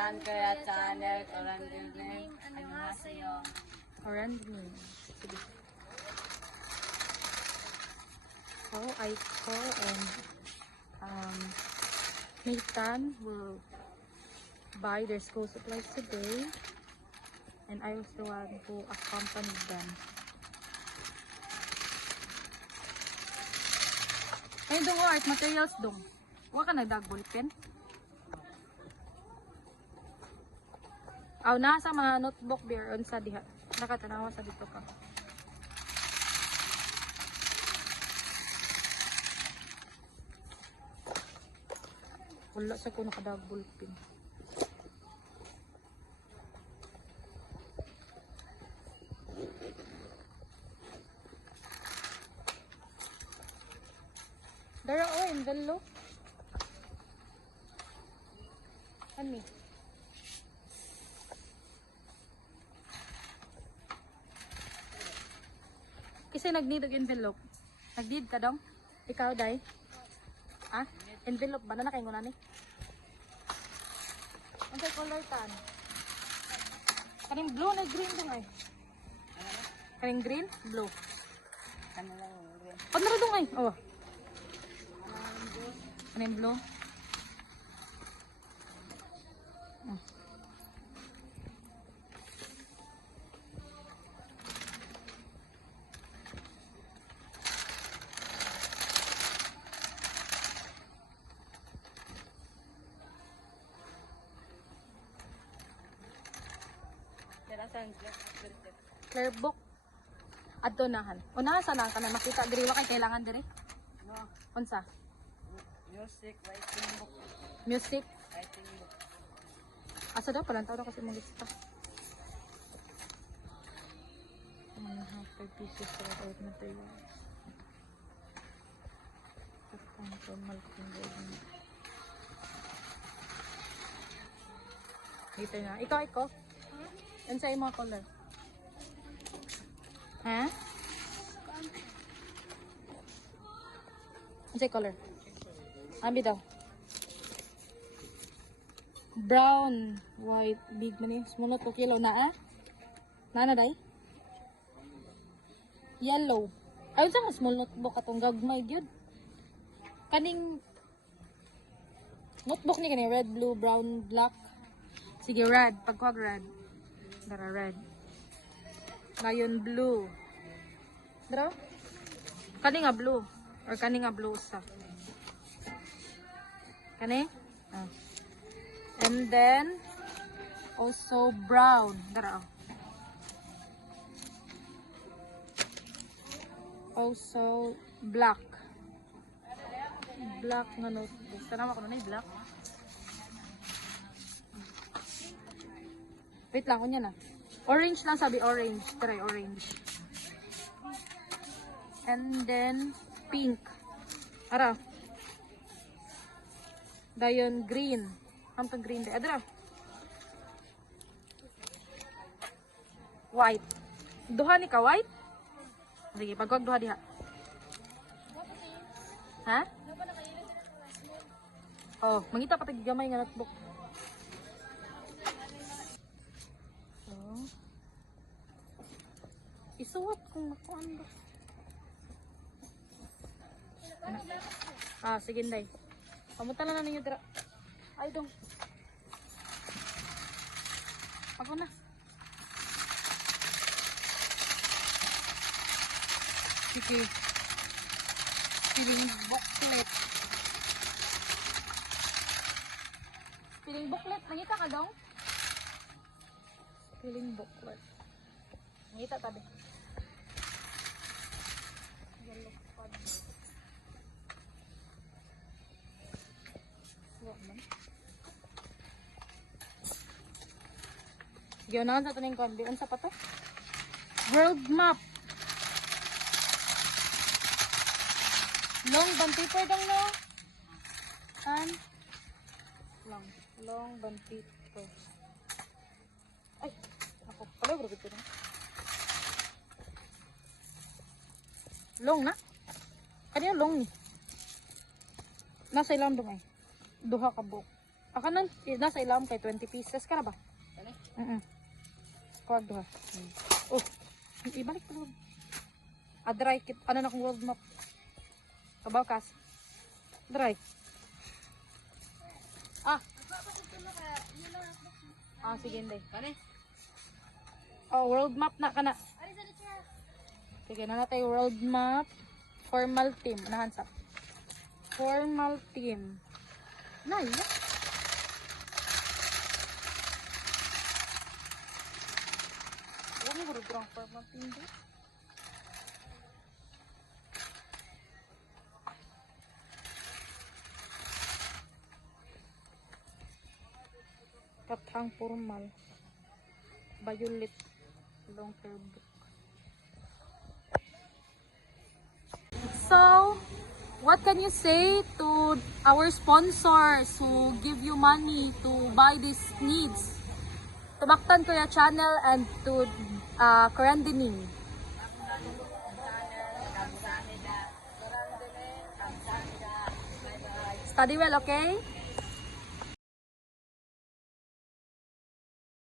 Tankaya channel, Oran Gilgrim. Annyeonghaseyo. Oran din. Sige. So, Aiko and Nathan will buy their school supplies today. And I also want to accompany them. Ayun dong, art materials dong. Huwag ka nagdagbol pen. Aw, nasa mga notebook beer on sa diha. Nakatanawa sa dito ka. Wala sa ko nakadagbol pen. Dara o, envelope. Ano? Kasi nag-need og envelope. Nag-need ka dong? Ikaw, day? Ha? Envelope ba? Na kayo na ni? Ang kay color tan? Kaning blue na green dong ay. Kaning green? Blue. Pag naradong ay. Oh. Kaning blue. Clear book. Adto nahan. Unahan sa nang kana makita diri wa kay kailangan diri. No. Unsa? Music, writing book. Music. Writing book. Asa daw palantaw daw kasi mo lista. Half 5 pieces of art materials. Dito na. Ikaw. Ano sa mga color? Ha? Ano sa color? Ambi daw. Brown, white, big man small to kilo na Nana day? Yellow. Ayun sa small notebook atong gagmay gyud. Kaning notebook ni kani red, blue, brown, black. Sige, red. Pagkuhag red. Dara red. Ngayon blue. Dara? Kani nga blue. Or kani nga blue sa. Kani? Ah. And then also brown. Dara. Also black. Black nga notebook. Sana ko na yung black. Wait lang, kunya na. Orange lang sabi, orange. Try orange. And then pink. Ara. Dayon green. Ampang green day. Adra. White. Duha ni ka white? Sige, pagwag duha diha. Ha? Oh, mangita pa tag gamay nga notebook. So, isuwat kung nakuan ba. Ah, sige nday. Pamunta na ninyo dira. Ay dong. Ako na. Sige. Piling booklet. Piling booklet. Nangita ka dong? Piling booklet. Nangita tabi. Yellow pad. Wala man. Gawin sa ito ng kombi. Ano sa pa to? World map. Long band paper dong no? And long band paper. Ay, ako pala bro ito na. Long na? Kanina long ni. Nasa ilang dong ay. Duha ka buok. Ako nang nasa ilam kay 20 pieces ka na ba? Kani? Kuwag doon. Oh, ibalik ko doon. Dry kit. Ano na kung world map? Kabaw kas. Dry. Sige hindi. Kani? Oh, world map na kana. Sige na natin world map. Formal team. Anahan sa. Formal team. Nice. Huwag mo gurug-gurang formal team doon. Katang formal. Violet. Long term book. So, what can you say to our sponsors who give you money to buy these needs? To Baktan Korea channel and to Koreandining. Study well, okay?